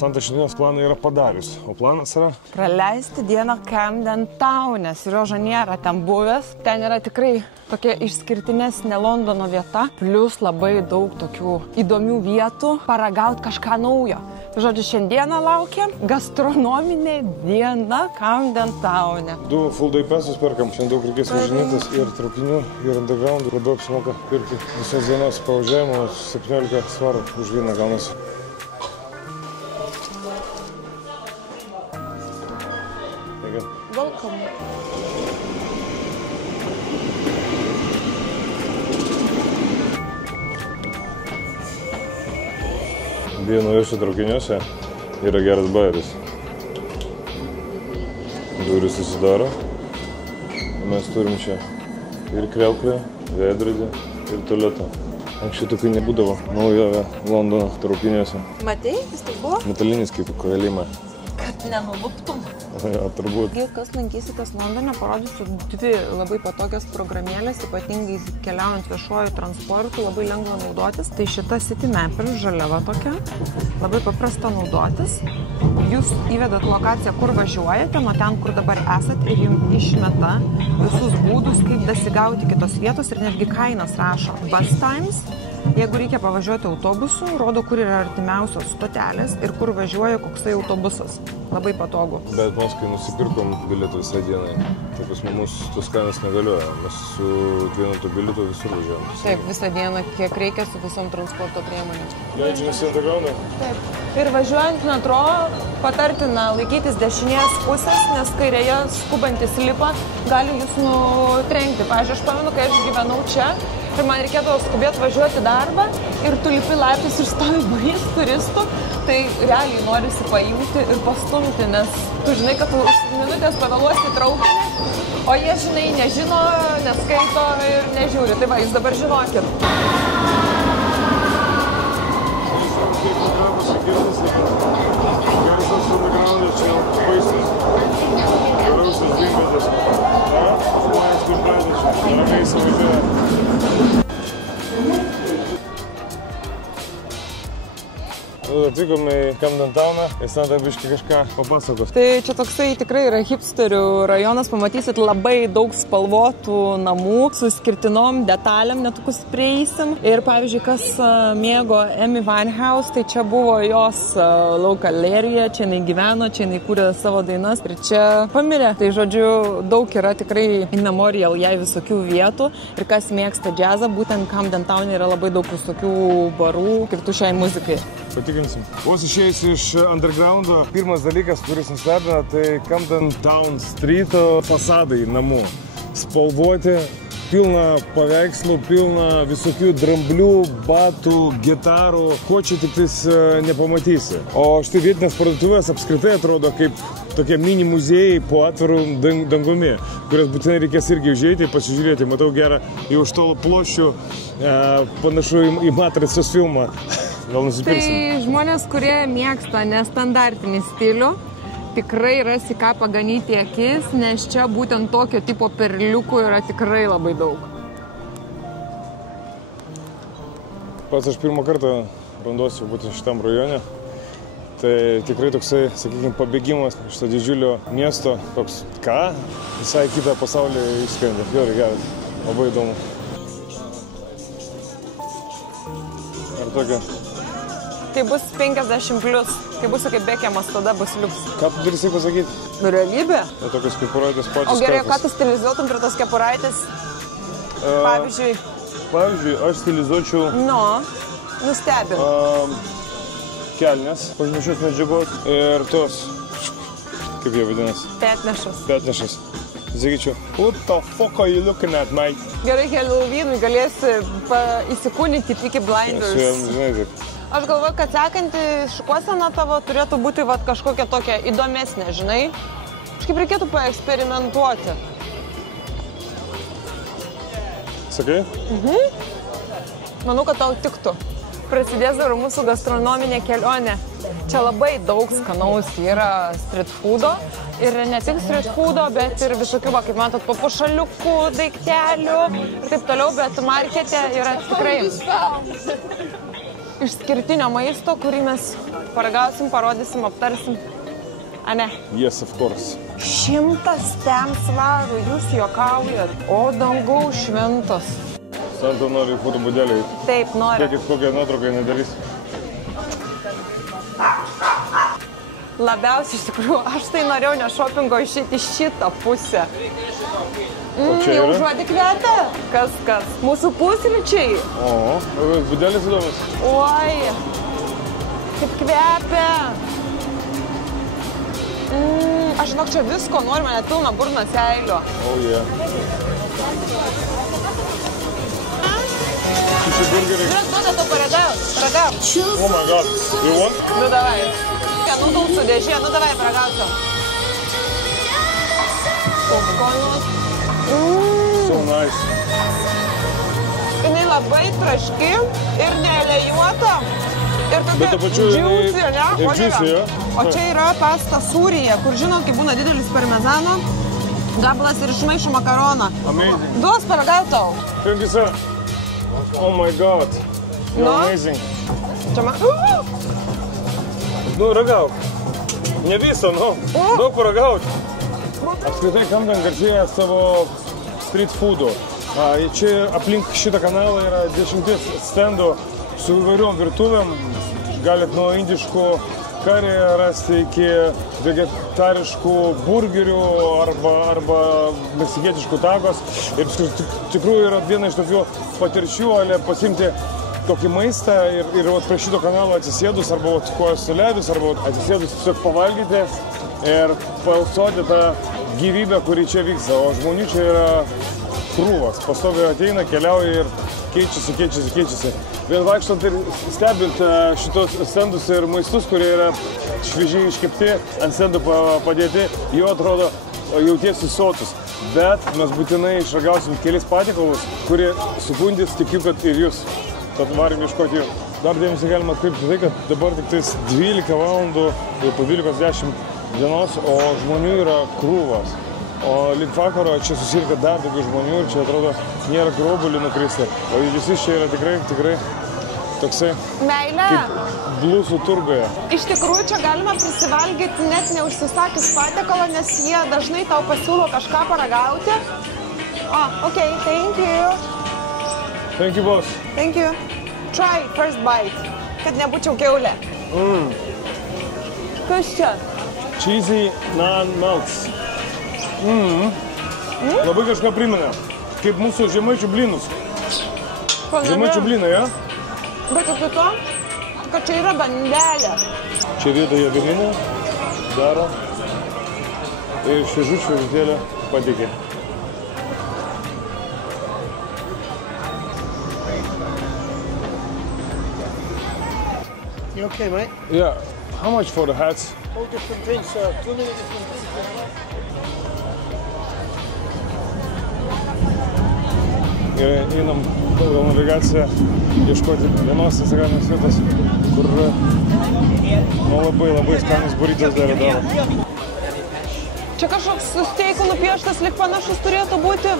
Santa šiandienos planą yra padarius, o planas yra? Praleisti dieną Camden Town'e. Serioža nėra ten buvęs. Ten yra tikrai tokia išskirtinesnė Londono vieta, plus labai daug tokių įdomių vietų, paragauti kažką naujo. Žodžiu, šiandieną laukia gastronominė diena Camden Town'e. 2 full day passus perkam, šiandien daug reikės važinėtis ir traukinių, ir underground, labiau apsimoka pirkti visos dienos pavažiavimo, 17 svarų už vieną gaunasi. Welcome. Beje, naujuose traukiniuose yra geras bajeris. Durys susidaro. Mes turim čia ir kriauklę, veidrodį ir tualetą. Anksčiau tokių nebūdavo naujovė Londono traukiniuose. Matei, vis tai buvo? Metalinis kaip kalėjimai. Kad nenuluptum. Ja, turbūt. Kas lankysitės Londone, parodysiu 2 labai patogias programėlės, ypatingai keliaujant viešuoju transportu, labai lengva naudotis. Tai šita City Mapper, žaliava tokia, labai paprasta naudotis. Jūs įvedat lokaciją, kur važiuojate, nuo ten, kur dabar esat, ir jums išmeta visus būdus, kaip dasigauti kitos vietos ir netgi kainas rašo. Bus times. Jeigu reikia pavažiuoti autobusu, rodo, kur yra artimiausios stotelės ir kur važiuoja koksai autobusas. Labai patogu. Bet mes, kai nusipirkom bilietą visą dieną, tai pas mus tos kainos negalioja. Mes su vienu bilietu visur važiuojam. Taip, visą dieną, kiek reikia su visom transporto priemonėm. Leidžiamės į undergroundą? Taip. Ir važiuojant metro, patartina laikytis dešinės pusės, nes kairėje skubantis lipa gali jūs nutrenkti. Pavyzdžiui, aš pamenu, kai aš gyvenau čia, ir man reikėdavo skubėti važiuoti darbą ir tu lipi laiptais ir stovi būrys turistų, tai realiai norisi paimti ir pastumti, nes tu žinai, kad tu minutės pavėluosi traukinį, o jie, žinai, nežino, neskaito ir nežiūri. Tai va, jūs dabar žinokit. Atvykome į Camden Town'ą, jis tada biškai kažką papasakos. Tai čia toksai tikrai yra hipsterių rajonas, pamatysit labai daug spalvotų namų su skirtinom detalėm, netrukus prieisim. Ir pavyzdžiui, kas mėgo Amy Winehouse, tai čia buvo jos laukalerija, čia jinai gyveno, čia jinai kūrė savo dainas ir čia pamirė. Tai žodžiu, daug yra tikrai in memorial jai visokių vietų. Ir kas mėgsta džiazą, būtent Camden Town'e yra labai daug visokių barų skirtų šiai muzikai. Patikrinsim. Vos išėjus iš undergroundo, pirmas dalykas, kuris nustebina, tai Camden Town Street'o fasadai namų. Spalvoti, pilna paveikslų, pilna visokių dramblių, batų, gitarų, ko čia tik nepamatysi. O štai vietinės parduotuvės apskritai atrodo kaip tokie mini muziejai po atvirų dangumi, kurias būtinai reikės irgi užeiti, pasižiūrėti. Matau gerą jau iš tolo ploščių, panašu į Matricos filmą. Gal nusipirksim? Tai žmonės, kurie mėgsta nestandartinį stilių, tikrai rasi ką paganyti akis, nes čia būtent tokio tipo perliukų yra tikrai labai daug. Pats aš pirmą kartą randuosiu būtent šitam rajone. Tai tikrai toksai, sakykime, pabėgimas iš to didžiulio miesto. Toks, ką? Visai kitą pasaulį išskrendė. Gerai, gerai. Labai įdomu. Ar tokia? Tai bus 50+. Kai bus kaip Bekemas, tada bus liuks. Ką tu turėsi pasakyti? Realybė. Tai tokios kepuraitės pačios. O gerai, ką tu stilizuotum prie tos kepuraitės? Pavyzdžiui. Pavyzdžiui, aš stilizuočiau... Nustebin. Kelnes, pažmišios medžiagos ir tos, kaip jie vadinasi? Petnešas. Petnešas. Sakyčiau, what the fuck are you looking at, mate? Gerai, Halloweenui galėsi įsikūnyti Peaky Blinders. Aš galvoju, kad sekanti šukuosena tavo turėtų būti kažkokia tokia įdomesnė, žinai? Kažkaip reikėtų paeksperimentuoti. Sakai? Manau, kad tau tiktų. Prasidės dar mūsų gastronominė kelionė. Čia labai daug skanaus yra street foodo. Ir ne tik street foodo, bet ir visokių, kaip matot, papuošaliukų, daiktelių ir taip toliau, bet markete yra tikrai išskirtinio maisto, kurį mes paragausim, parodysim, aptarsim. A ne? Yes, of course. 100 ten svarų, jūs juokaujat. O dangau šventas. Santa nori fotobūdelį. Taip, nori. Kiek kokią nuotrauką nedarys. Labiausiai iš tikrųjų, aš tai norėjau ne šopingo išėti šitą pusę. Jau žodį kvepia? Kas? Mūsų pusryčiai. O, būdelis įdomus. Oi, kaip kvepia. Aš žinok, čia visko noriu, mane pilna burna seilio. Oh, yeah. Šičia burgeriai. Žiūrėk, duoda to paragaut. Oh my god, you want? Nu, davai. Nudulsų dėžė, nu davai paragausiu. Popcornus. So nice. Jinai labai traški ir neelejuota. Ir tokia džiūsi, ne? O čia yra pasta sūryje, kur žinot, kai būna didelis parmezano, gabalas ir išmaišo makaroną. Amazing. Duos paragautau. Thank you, sir. Oh my god. You're amazing. Čia man... Nu, ragauk. Ne visą, nu. Daug paragauk. Apskritai, Camden garsėja savo street food'u. Čia aplink šitą kanalą yra 10 stendų su įvairiom virtuvėm. Galit nuo indiškų karį rasti iki vegetariškų burgerių arba meksikietiškų tacos. Ir tikrųjų yra viena iš tokių patirčių, pasimti tokį maistą ir prie šito kanalo atsisėdus arba kojas suleidus arba atsisėdus tiesiog pavalgyti ir pailsoti tą gyvybę, kuri čia vyksta. O žmonių čia yra krūvas. Pastoviai ateina, keliauja ir keičiasi. Vien vaikštant ir stebint šitos stendus ir maistus, kurie yra šviežiai iškepti, ant stendų padėti, jau atrodo jautiesi sotus. Bet mes būtinai išragausim kelis patiekalus, kurie sukundys, tikiu, kad ir jūs. Tad varim ieškoti jų. Dar dėmesį galima atkreipti tai, kad dabar tik tais 12 valandų, jau po 12:10 dienos, o žmonių yra krūvas. O link vakaro čia susirka dar daugiau žmonių ir čia atrodo nėra grobulių nukristi. O visi čia yra tikrai toksai meilė. Kaip blusų turgoje. Iš tikrųjų, čia galima prisivalgyti net neužsisakius patiekalą, nes jie dažnai tau pasiūlo kažką paragauti. Ok, thank you. Thank you, boss. Thank you. Try first bite, kad nebūčiau kiaulė. Kas čia? Cheesy naan melts. Labai kažką primena. Kaip mūsų žemaičių blynus. Žemaičių blynai, ja? Bet apie to, kad čia yra bandelė. Čia vietoje gamina, daro ir šviežučių vidėlę patikė. You okay, mate? Yeah. How much for the hats? All different drinks, sir. 2 minutes different drinks. Ir einam pagal navigaciją ieškoti vienos instagraminės vietos, kur labai skanus burritos daro. Čia kažkoks su steiku nupieštas, lyg panašus turėtų būti.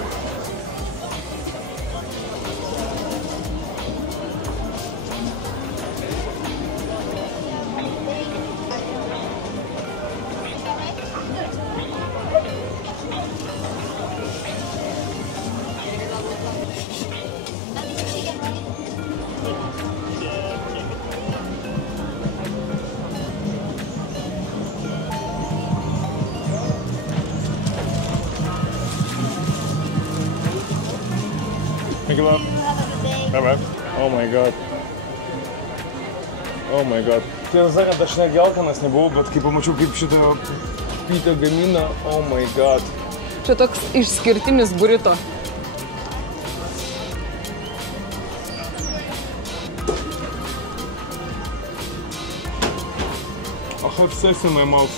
Thank you, love. Bye-bye. Oh my god. Oh my god. Tiesą sakant, aš net gelkanas nebuvau, bet kai pamačiau, kaip šitą pytę gamina, oh my god. Čia toks išskirtinis burrito. I have sex in my mouth.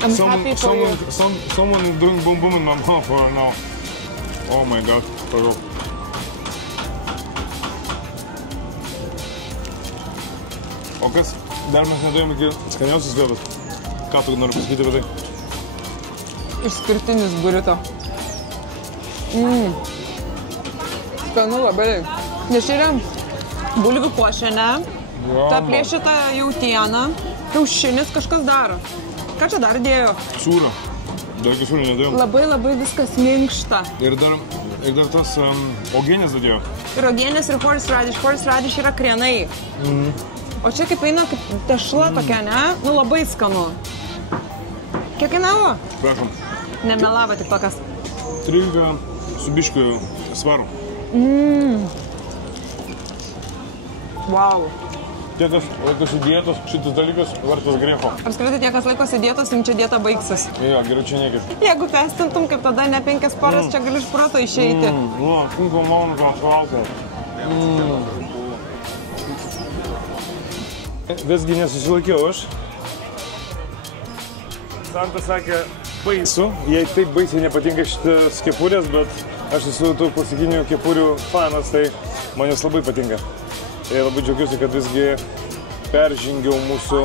I'm happy for you. Someone is doing boom boom in my mouth right now. Oh my god. O kas? Dar mes nedėjom iki skaniausios vietos. Ką tu nori pasakyti apie tai? Išskirtinis burrito. Skanu labai. Nes čia yra bulvių košenė, ta plėšyta jautiena, kiaušinis kažkas daro. Ką čia dar dėjo? Sūra. Dar jokių sūrų nedėjom. Labai viskas minkšta. Ir dar tas uogienės dadėjo. Ir uogienės, ir horseradish. Horseradish yra krienai. O čia kaip eina kaip tešla tokia, ne? Nu labai skanu. Kiek kainavo? Prašom. Nemelavo tik tokas. 13 su biškiu svarų. Wow. Tie kas laikosi dietos, šitas dalykas vertas grėfo. Apskritai tie, kas laikosi dietos, jums čia dieta baigsis. Jo, geriau čia niekit. Jeigu pestintum, kaip tada ne 5 paras, čia gali iš proto išeiti. Nu, 5 valandų transformacija. Visgi nesusilaikiau aš. Santa sakė, baisu, jai taip baisiai nepatinka šitas kepurės, bet aš esu tų klasikinių kepurių fanas, tai man jos labai patinka. Tai labai džiaugiuosi, kad visgi peržengiau mūsų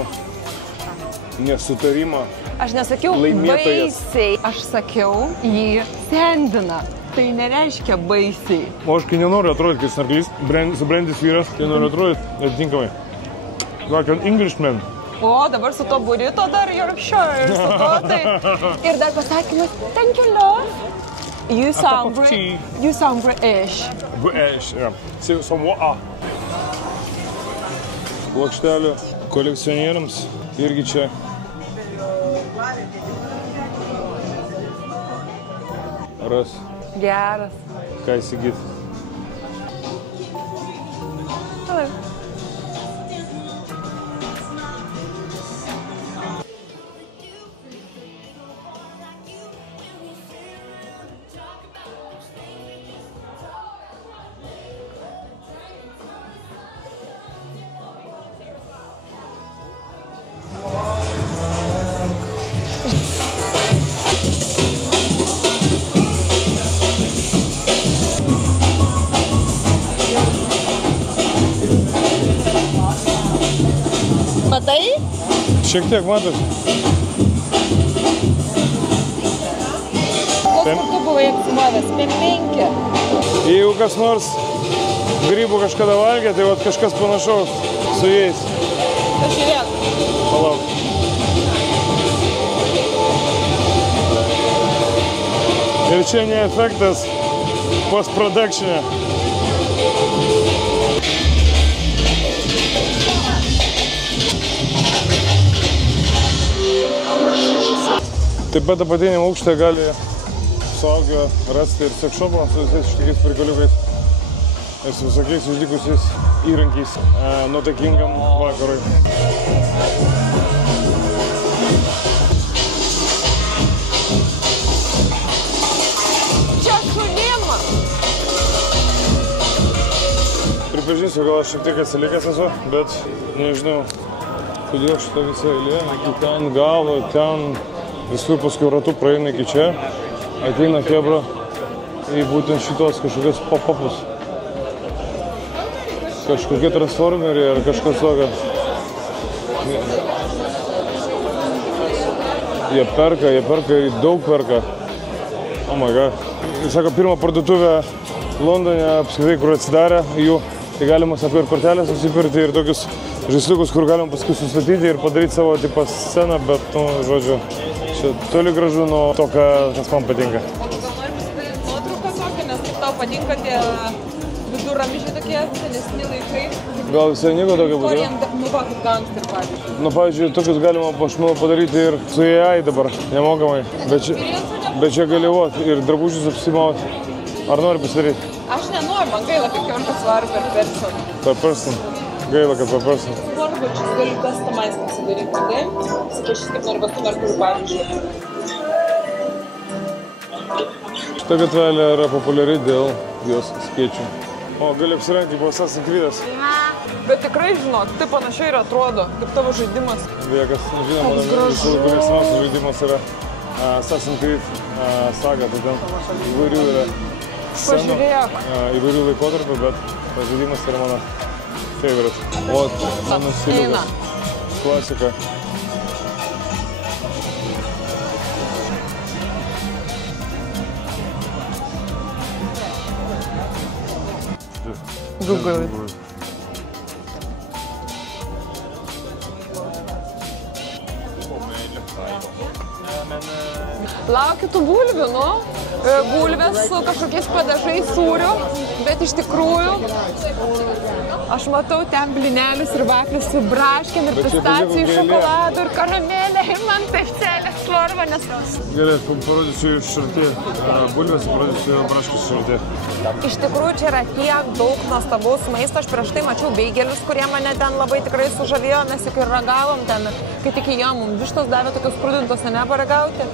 nesutarimą. Aš nesakiau baisiai, aš sakiau, jį sendina. Tai nereiškia baisiai. O aš kai nenoriu atrodyti kaip snarglys, subrendis vyras, tai noriu atrodyti atitinkamai. Like an Englishman. O, dabar su to burrito dar Yorkshire ir su to tai. Ir dar pasakymas, thank you, love. You sound British. British, yeah. See some water. Plokštelių kolekcionieriams irgi čia. Ras. Geras. Ką įsigyt? Hello. Matai? Šiek tiek matosi. Koks tu buvai apsimovęs? 5. Jeigu kas nors grybų kažkada valgė, tai vat kažkas panašaus su jais. Pažiūrėk. Palauk. Ir čia ne efektas post-production'e. Taip pat apatiniam aukšte gali suaugę rasti ir seksshopą su visais šitikiais prikoliukais ir su visokiais išdykusiais įrankiais nuotaikingam vakarui. Čia šunima! Pripažinsiu, gal aš šiek tiek atsilikęs esu, bet nežinau, kodėl šitą visą eilę iki ten galo, ten visur paskui ratų praeina iki čia, ateina chebra į būtent šitos kažkokios pop-upus. Kažkokie transformeriai ar kažkas tokio. Jie perka ir daug perka. Oh my god. Jis sako, pirmą parduotuvę Londone apskritai, kur atsidarė jų, tai galima, sako, ir kortelės susipirkti ir tokius žaisliukus, kur galima paskui sustatyti ir padaryti savo tipo sceną, bet, nu, žodžiu, čia toli gražu nuo to, kas man patinka. O tu gal nori pasidaryti nuotrauką tokią, nes kaip tau patinka tie viduramžiai tokie senesni laikai? Gal visai nieko tokio būtų? Nu, va, kaip gangster, pavyzdžiui. Nu, pavyzdžiui, tokius galima, aš manau, padaryti ir su AI dabar, nemokamai. Bet čia gali vot ir drabužius apsimauti. Ar nori pasidaryti? Aš nenoriu, man gaila 15 svarų per person. Per person. Gaila, kad per person. Sportbačius galiu customize pasidaryti, taip? Sakyšis, kaip noriu vastų merkurių, pavyzdžiui. Šita gatvelė yra populiari dėl jos skėčių. O, gali apsirengti kaip Assassin's Creed'as. Bet tikrai, žinok, tai panašiai ir atrodo, kaip tavo žaidimas. Beje, kas nežino, mano visų laikų mėgstamiausias žaidimas yra Assassin's Creed saga, tai ten įvairių yra scenų, įvairių laikotarpių, bet tas žaidimas yra mano favorite. O, mano stiliukas. Klasika. Google. Laukiu tų bulvių, nu. Bulvės su kažkokiais padažais sūriu, bet iš tikrųjų aš matau ten blinelius ir vaflius su braškėm ir pistacijų, šokoladu ir karamelė. Man taip celės svarba, nes... Gerai, parodysiu iš arti bulvės, parodysiu braškės iš arti. Iš tikrųjų, čia yra tiek daug nuostabaus maisto. Aš prieš tai mačiau beigelius, kurie mane ten labai tikrai sužavėjo. Mes tik ir ragavom ten, kai tik įėjom, mums vištos davė tokius skrudintos neparagauti.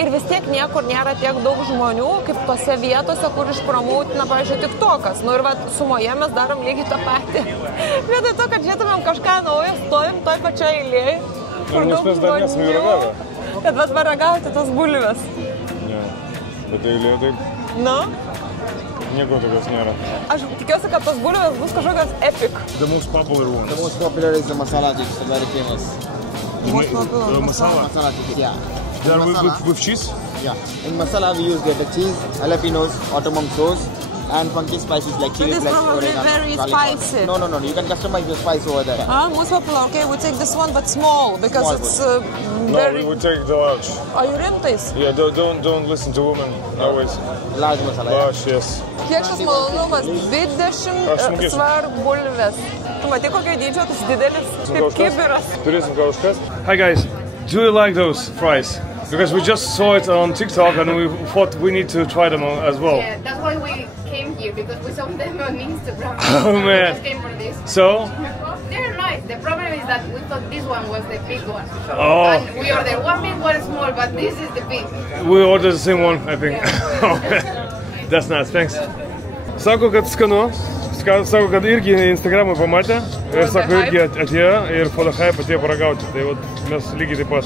Ir vis tiek niekur nėra tiek daug žmonių, kaip tose vietose, kur išpramautina, pavyzdžiui, TikTokas. Nu ir sumoje mes darom lygiai tą patį. Vietoj to, kad žiūrėtumėm kažką naujo, stovim toj pačioj eilėje. Nes mes dar nesame ragavę. Bet paragauti tas bulves. Ne, bet eilėje taip. Nu? Nieko tokios nėra. Aš tikiuosi, kad tas bulvės bus kažkokios epic. The most popular ones. The most popular is the masala dish, very famous. Masala? Masala dish, yeah. They are with cheese? Yeah. In masala we use the cheese, jalapenos, autumn sauce, and funky spices like chili It is flakes, probably oregano, very garlic spicy. powder. No. You can customize the spice over there. Most popular, okay, we take this one, but small, because Small it's No, very... we would take the large. Are you rimtais? Yeah, don't listen to women always. Large masala. Yeah. Large, yes. Kiek šis malonumas? 20 svar bulvės. Tu matai, kokio dydžio, tas didelis, kaip kibiras. Turėsim ką užkas. Hi guys, do you like those fries? Because we just saw it on TikTok and we thought we need to try them as well. Yeah, that's why we came here, because we saw them on Instagram. Oh man. We just came for this. So? They're nice. The problem is that we thought this one was the big one. Oh. And we ordered one big, one small, but this is the big. We ordered the same one, I think. That's nice, thanks. Sako, kad skanu. Sako, kad irgi Instagram'ą pamatė. Ir sako, irgi atėjo ir for the hype atėjo paragauti. Tai mes lygiai taip pat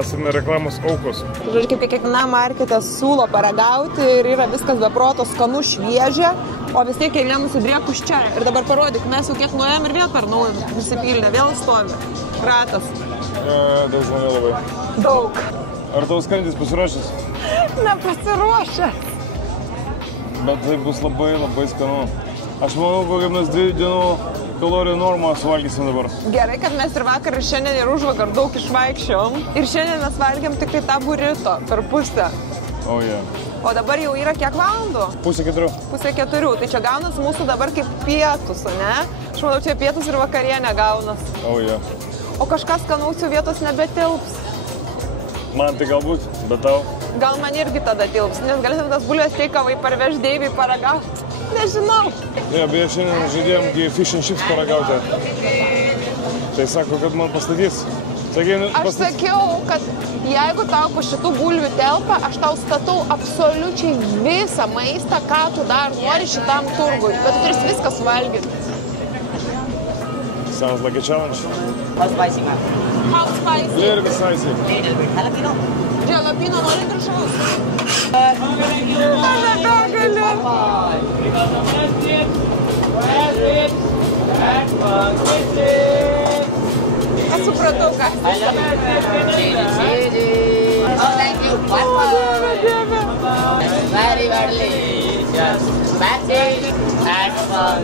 esame reklamos aukos. Žodžiu, kaip kiekviena marketė siūlo paragauti ir yra viskas be proto skanu, šviežia, o vis tiek eilė nusidriekus čia. Ir dabar parodyk, mes jau kiek nuėjom ir vėl per naują nusipildė, vėl stovi. Ratas. Daug žmonių labai. Daug. Ar tau skandis pasiruošęs? Nepasiruošęs. Bet tai bus labai skanu. Aš manau, kokiam mes 2 dienų kalorijų normą suvalgysim dabar. Gerai, kad mes ir vakar, ir šiandien, ir užvakar daug išvaikščiom. Ir šiandien mes valgėm tik tai tą burrito per pusę. Oh, yeah. O dabar jau yra kiek valandų? 3:30. 3:30. Tai čia gaunas mūsų dabar kaip pietus, ne? Aš manau, čia pietus ir vakarienė gaunas. Oh, yeah. O kažkas skanaus jau vietos nebetilps. Man tai galbūt, bet tau? Gal man irgi tada tilps, nes galėsim tas bulvės teikavai parveš Deivį paragauti. Nežinau. Ja, beje, šiandien žaidėjom fish and chips paragauti. Tai sako, kad man pastatys. Aš sakiau, kad jeigu tau po šitų bulvių telpa, aš tau statau absoliučiai visą maistą, ką tu dar nori šitam turgui. Bet tu turės viską suvalgyti. Sounds like a challenge. How spicy, ma'am? How spicy? Little bit spicy. Little bit. Jalapeno? Jalapeno nori viršaus. Aš supratau, ką. Chili. Oh, thank you. Very, very delicious. Magic and fun.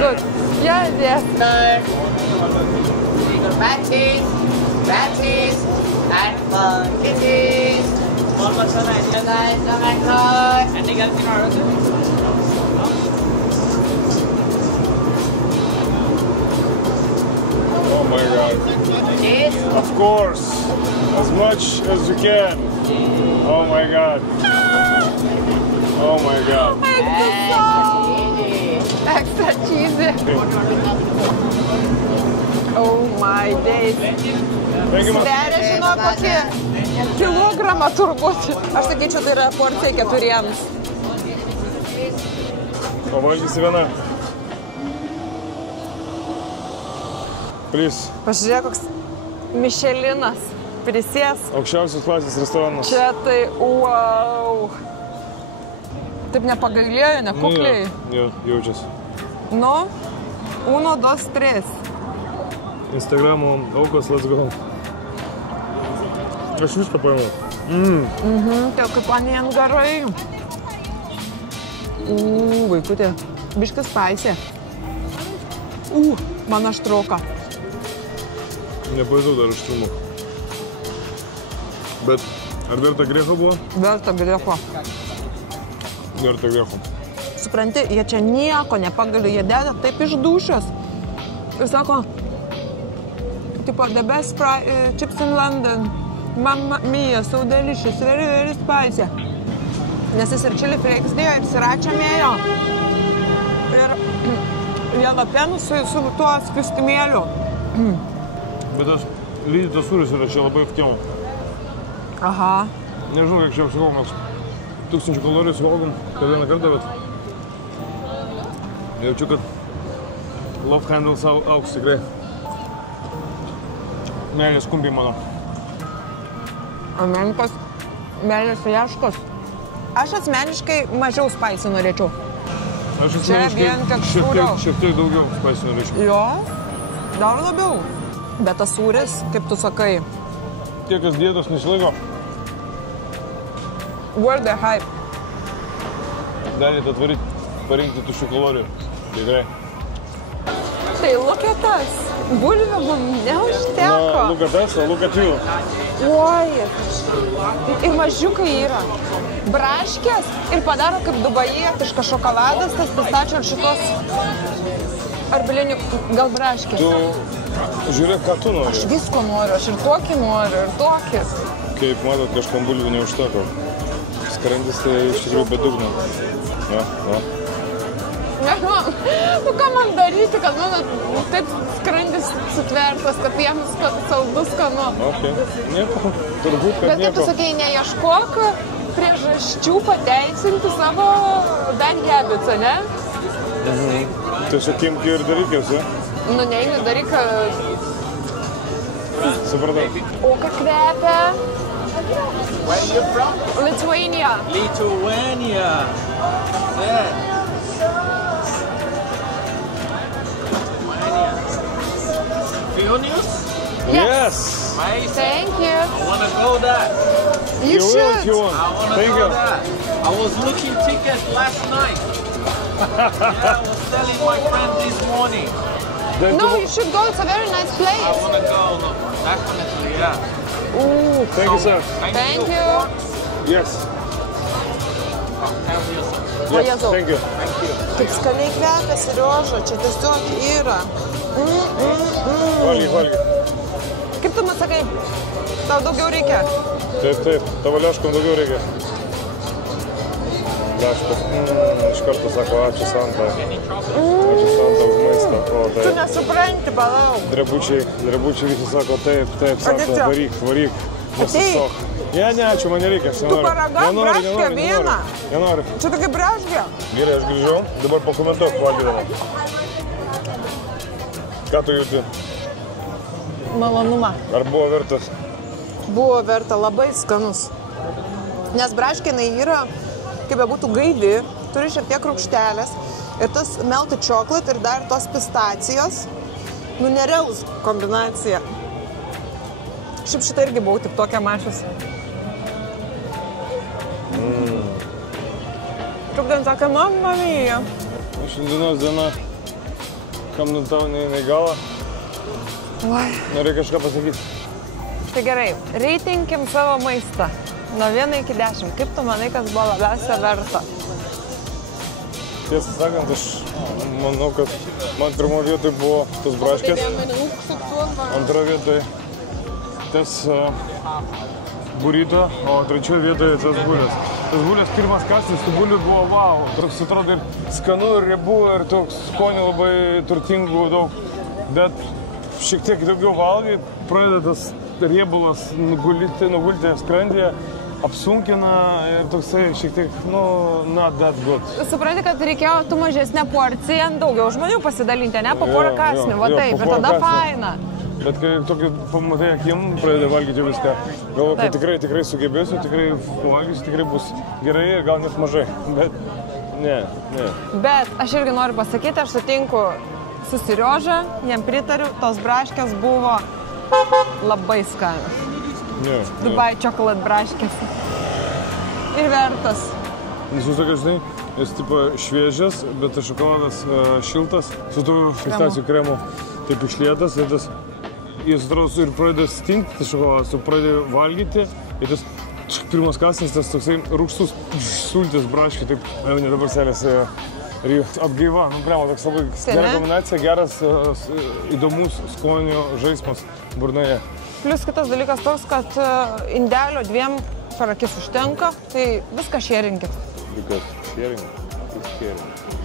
Good. Yes, yes. Magic and fun. Cheese. Guys, come and try. Anything else in order? Oh my god. Cheese. Of course. As much as you can. Oh my god. Oh my god. Extra cheesy. Oh my days. Thank you, man. Sveria, žinau, kokį kilogramą turbūt. Aš sakyčiau, tai yra porcija 4. O valgysi viena. Please. Pažiūrėk, koks Mišelinas. Prisės. Aukščiausios klasės restoranas. Čia tai, wow. Taip nepagailėjo, nekukliai. Jo, jaučiasi. Nu, 1, 2, 3. Instagramo aukos, let's go. Aš viską paėmiau. Tai kaip anien garai. Vaikutė. Biškas spaisė. Man aštroka. Nepajutau dar aštrumo. Bet ar verta griežo buvo? Verta griežo. Verta griežo. Supranti, jie čia nieko nepagaliu, jie deda taip iš dūšios. Ir sako, tipo, the best chips in London. Mamma mia, so delicious, very, very spicy. Nes jis ir chili flakes dėjo, ir siračia mėjo. Ir jalapenų su tuo skvistimėliu. Bet tas lydytas sūris yra čia labai aptimo. Aha. Nežinau, kiek čia apsivalgom, mes 1000 kalorijų suvalgom per vieną kartą, bet jaučiu, kad love handles augs tikrai. Meilės kumpiai mano. Amenkas, meilės rieškos. Aš asmeniškai mažiau spicy norėčiau. Aš Čia vien tekstūrio. šiek tiek daugiau spicy norėčiau. Jo, dar labiau. Bet tas sūris, kaip tu sakai, Tie, kas dietos nesilaiko, worth the hype. galite atvaryti, parinkti 1000 kalorijų. Tikrai. Tai look at us. Bulvių mums neužteko. Look at us, look at you. Oi. Ir mažiukai yra. Braškės ir padaro kaip dubajietiškas šokoladas, tas pistačio ir šitos. Ar bilinių, gal braškės? Tu žiūrėk, ką tu nori. Aš visko noriu, aš ir tokį noriu, ir tokį. Kaip matot, kažkam bulvių neužteko. Skrandis tai iš tikrųjų bedugno. Va. Nežinau, nu ką man daryti, kad mano taip skrandis sutvertas, kad jiems saldus skanu. Okay. Nieko, turbūt, kad Bet kaip tu nieko. sakei, neieškok priežasčių pateisinti savo bad habits, ne? Tiesiog imki ir darykės, ja? Nu, neimi, daryk. Supratau. O ką kvepia? Where are you from? Lithuania. Lithuania. Yeah. Vilnius? Yes! Amazing. Thank you. I want to go there. You will should. if you want. I want to Thank go you. there. I was looking tickets last night. Yeah, I was telling my friend this morning. Then No, you should go. It's a very nice I place. want to go. Definitely, yeah. Ooh, Thank you, sir. thank you. Yes. Tell me yourself. O Yes, Jėzau, thank you. Thank you. kaip skaniai kvepia Serioža, čia tiesiog yra. Valgy. Kaip tu man sakai, tau daugiau reikia? Taip, tavo lėškom daugiau reikia. Lėškas. Iš karto sako, ačiū Santa. Ačiū Santa už maistą. O, Tu taip. nesupranti, palauk. Drebučiai visi sako, taip, Santa, Aditya. varyk. Nesisok. Ne, ačiū, man nereikia. Aš nenoriu. paragauk braškę vieną. Nenoriu. Čia tokia braškė. Gerai, aš grįžau, dabar pakomentuok valgydama. Ką tu jauti? Malonumą. Ar buvo vertas? Buvo verta, labai skanus. Nes braškinai yra, kaip bebūtų gaili, turi šiek tiek rūgštelės. Ir tas melted chocolate ir dar tos pistacijos. Nu, nerealus kombinacija. Šiaip šitą irgi buvau tik tokia mačius. Kaip ten sakė, mamma mia. Šiandienos diena, kam tau neina į galą, Oi. nori kažką pasakyti. Tai gerai, reitinkim savo maistą. Nuo 1 iki 10. Kaip tu manai, kas buvo labiausia verta? Tiesą sakant, aš manau, kad man pirmo vietoj buvo tas braškės, antro vietoj tas burrito, o trečio vietoje tas bulės. Tas bulės pirmas kąsnis, tų bulių buvo wow. Toks atrodo ir skanu, ir riebu, ir toks skonių labai turtingų daug. Bet šiek tiek daugiau valgai, pradeda tas riebulas nugulti skrandyje, apsunkina ir toksai šiek tiek, not that good. Supranti, kad reikėjo tų mažesnę porciją ant daugiau žmonių pasidalinti, ne? Po porą kąsnių, va taip, ir tada faina. Bet kai tokį pamatai akim, pradeda valgyti viską, galvoju, kad tikrai sugebėsiu, tikrai valgysiu, tikrai bus gerai ir gal net mažai, bet ne. Bet aš irgi noriu pasakyti, aš sutinku su Serioža, jam pritariu, tos braškės buvo labai skanios. Dubai chocolate braškės. Ir vertas. Nes jūs tokia, žinai, jis tipo šviežias, bet tas šokoladas šiltas, su tų pistacijų kremu taip išlietas ir tas jis atrodo ir pradeda stingti, tai šokoladas, tu pradedi valgyti ir tas pirmas kąsnis, tas toksai rūgštus sultis braškiai, taip, jau ne dabar selėsi ir atgaiva, nu prema, toks labai gera kombinacija, geras, įdomus skonio žaismas burnoje. Plius kitas dalykas toks, kad indelio 2 per akis užtenka, tai viską šėrinkit. Because sharing is caring.